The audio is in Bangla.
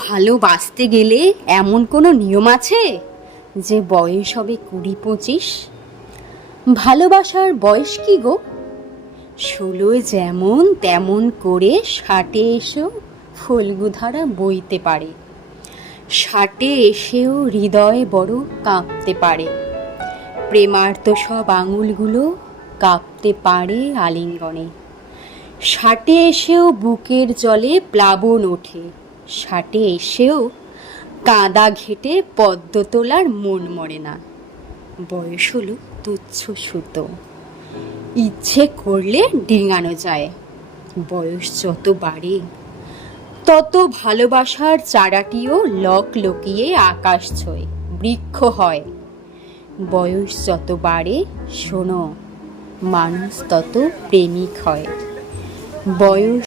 ভালোবাসতে গেলে এমন কোনো নিয়ম আছে যে বয়স হবে 20-25? ভালোবাসার বয়স কি গো? 16 যেমন তেমন করে 60 এসেও ফল্গুধারা বইতে পারে। 60 এসেও হৃদয় বড় কাঁপতে পারে। প্রেমার্ত সব আঙুলগুলো কাঁপতে পারে আলিঙ্গনে। 60 এসেও বুকের জলে প্লাবন ওঠে। 60 এসেও কাঁদা ঘেটে পদ্ম তোলার মন মরে না। বয়স হলো তুচ্ছ সুতো, ইচ্ছে করলে ডিঙানো যায়। বয়স যত বাড়ে তত ভালোবাসার চারাটিও লকিয়ে আকাশ ছোঁয়, বৃক্ষ হয়। বয়স যত বাড়ে শোনো, মানুষ তত প্রেমিক হয়। বয়স